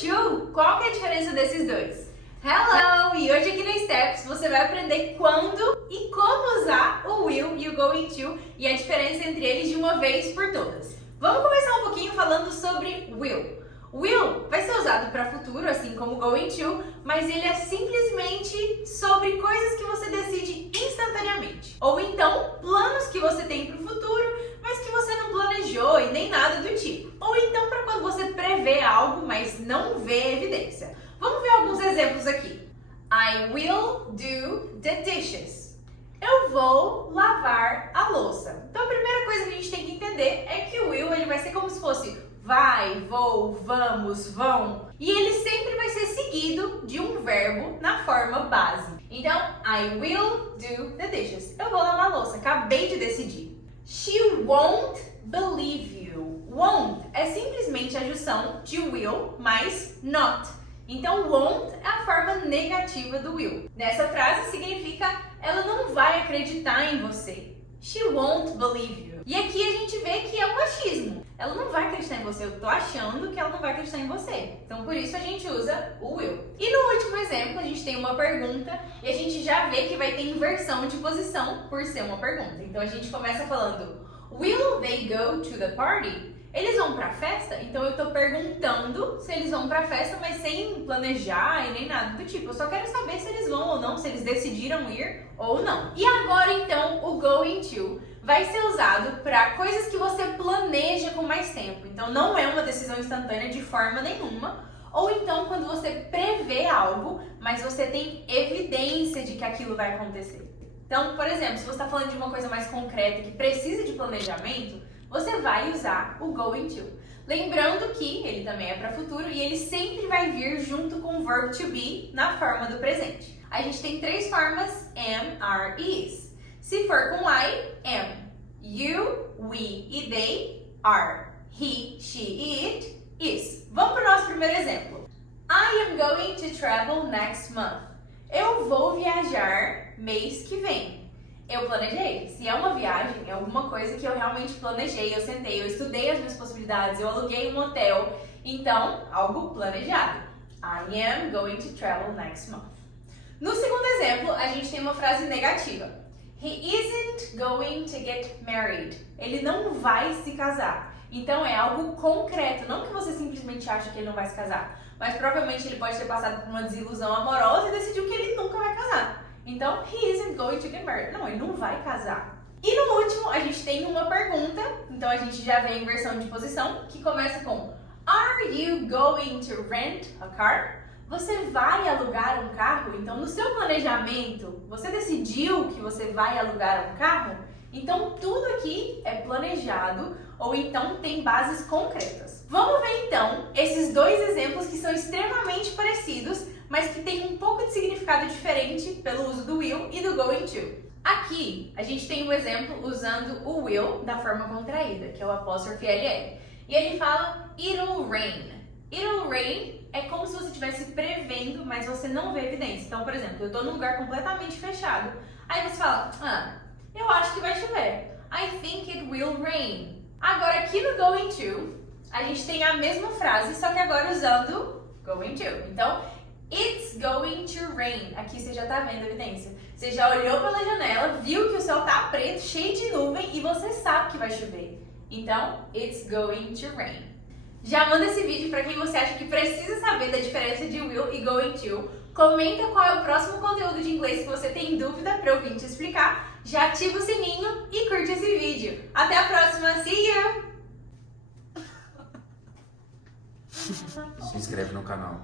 to. Qual que é a diferença desses dois? Hello! E hoje aqui no Steps você vai aprender quando e como usar o will e o going to e a diferença entre eles de uma vez por todas. Vamos começar um pouquinho falando sobre will. Will vai ser usado para futuro, assim como going to, mas ele é simplesmente sobre coisas que você decide instantaneamente. Ou então, planos que você tem para o futuro, mas que você não planejou e nem nada do tipo. Ou então, para quando você prevê algo, mas não vê evidência. Vamos ver alguns exemplos aqui. I will do the dishes. Eu vou lavar a louça. Então, a primeira coisa que a gente tem que entender é que o will ele vai ser como se fosse vai, vou, vamos, vão. E ele sempre vai ser seguido de um verbo na forma base. Então, I will do the dishes. Eu vou lavar a louça. Acabei de decidir. She won't believe you. Won't é simplesmente a junção de will mais not. Então, won't é a forma negativa do will. Nessa frase significa ela não vai acreditar em você. She won't believe you. E aqui a gente vê que é um machismo. Ela não vai acreditar em você. Eu tô achando que ela não vai acreditar em você. Então, por isso a gente usa o will. E no último exemplo, a gente tem uma pergunta e a gente já vê que vai ter inversão de posição por ser uma pergunta. Então, a gente começa falando will they go to the party? Eles vão pra festa? Então, eu tô perguntando se eles vão pra festa, mas sem planejar e nem nada do tipo. Eu só quero saber se eles vão ou não, se eles decidiram ir ou não. E agora, então, o going to vai ser usado para coisas que você planeja com mais tempo. Então, não é uma decisão instantânea de forma nenhuma. Ou então, quando você prevê algo, mas você tem evidência de que aquilo vai acontecer. Então, por exemplo, se você está falando de uma coisa mais concreta que precisa de planejamento, você vai usar o going to. Lembrando que ele também é para futuro e ele sempre vai vir junto com o verb to be na forma do presente. A gente tem três formas, am, are e is. Se for com I, am. You, we e they, are. He, she e it, is. Vamos para o nosso primeiro exemplo. I am going to travel next month. Eu vou viajar mês que vem. Eu planejei. Se é uma viagem, é alguma coisa que eu realmente planejei, eu sentei, eu estudei as minhas possibilidades, eu aluguei um hotel. Então, algo planejado. I am going to travel next month. No segundo exemplo, a gente tem uma frase negativa. He isn't going to get married. Ele não vai se casar. Então, é algo concreto. Não que você simplesmente acha que ele não vai se casar. Mas provavelmente ele pode ter passado por uma desilusão amorosa e decidiu que ele nunca vai casar. Então, he isn't going to get married. Não, ele não vai casar. E no último, a gente tem uma pergunta. Então, a gente já vê a inversão de posição, que começa com Are you going to rent a car? Você vai alugar um carro? Então, no seu planejamento, você decidiu que você vai alugar um carro? Então, tudo aqui é planejado ou então tem bases concretas. Vamos ver, então, esses dois exemplos que são extremamente parecidos, mas que tem um pouco de significado diferente pelo uso do will e do going to. Aqui, a gente tem um exemplo usando o will da forma contraída, que é o apóstrofe LL. E ele fala, it'll rain. It'll rain é como se você estivesse prevendo, mas você não vê evidência. Então, por exemplo, eu tô num lugar completamente fechado. Aí você fala, eu acho que vai chover. I think it will rain. Agora, aqui no going to, a gente tem a mesma frase, só que agora usando going to. Então, it's going to rain. Aqui você já tá vendo a evidência. Você já olhou pela janela, viu que o céu tá preto, cheio de nuvem e você sabe que vai chover. Então, it's going to rain. Já manda esse vídeo para quem você acha que precisa saber da diferença de will e going to. Comenta qual é o próximo conteúdo de inglês que você tem dúvida para eu vir te explicar. Já ativa o sininho e curte esse vídeo. Até a próxima. See you! Se inscreve no canal.